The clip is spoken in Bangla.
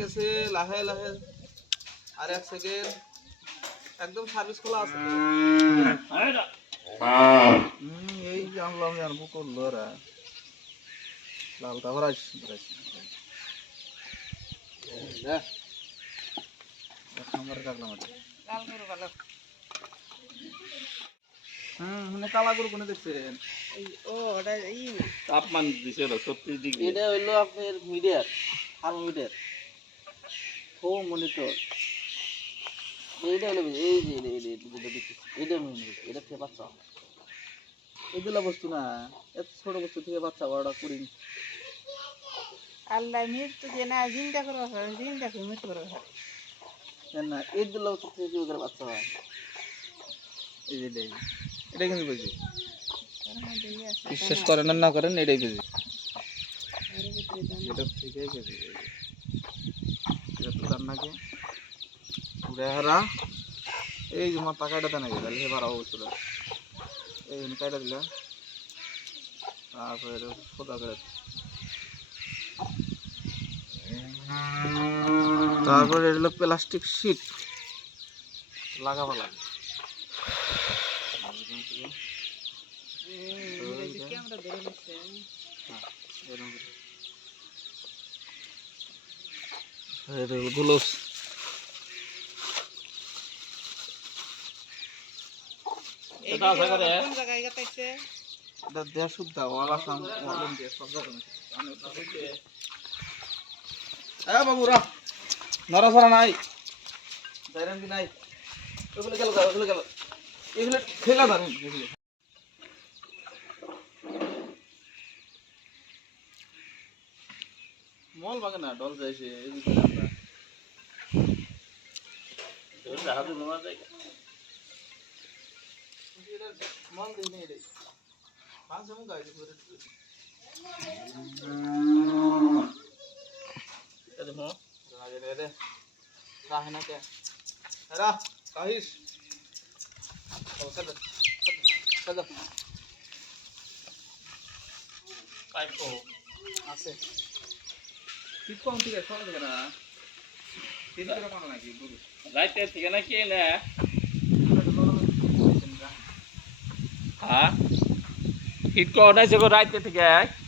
গেছে লাহে লাহে আর 1 সেকেন্ড একদম সার্ভিস খোলা আছে এই জানলাম জানবো করলো ওরা লালটা ভরাইস আমার কাটলাম লাল গরু ভালো মানে কালা গরু কোনে দেখছেন ও ওটা এই তাপমান দিছে 36 ডিগ্রি এটা হলো আপনার মিটার থার্মোমিটার ও মনিটর এইটা হলো এই যে এটা মনিটর এটা থেকে বাচ্চা এগুলা বস্তু না এত ছোট বস্তু থেকে বাচ্চা বড়টা করি আল্লাহ মৃত্যু যে না জিন্দা করবো জিন্দা করে মৃত্যু করবো না এগুলা বস্তু থেকে কি করে বাচ্চা হয় এই যে এটা কিন্তু বুঝি বিশ্বাস করেন না করেন এটাই বুঝি এটা থেকে বুঝি এটা তো তার নাকি বেহারা এই যে মাথা কাটাতে নাকি তাহলে সে বাড়াবো বস্তুটা এই কাটা দিলাম তারপরে সোজা করে তারপরে এটা হলো প্লাস্টিক শিট লাগাবো লাগে গ্লোভস বাবুরা নড়াচড়া নাই নাই ওগুলো গেল ওগুলো গেল এগুলো খেলা দারুন মল বাগে না ডল যাইছে এই আমরা হাতে জমা যায় মল দিই নেই রে পাঁচ জমা গাইছে করে এটা দেখো রে রাহে না কে রা কাহিস চল চল কাইপো আছে ঠিক কোন ঠিক আছে সব না তিন করে পানো নাকি গুরু রাইতে ঠিক না কি না হ্যাঁ হিট কো নাই সে রাইতে ঠিক আছে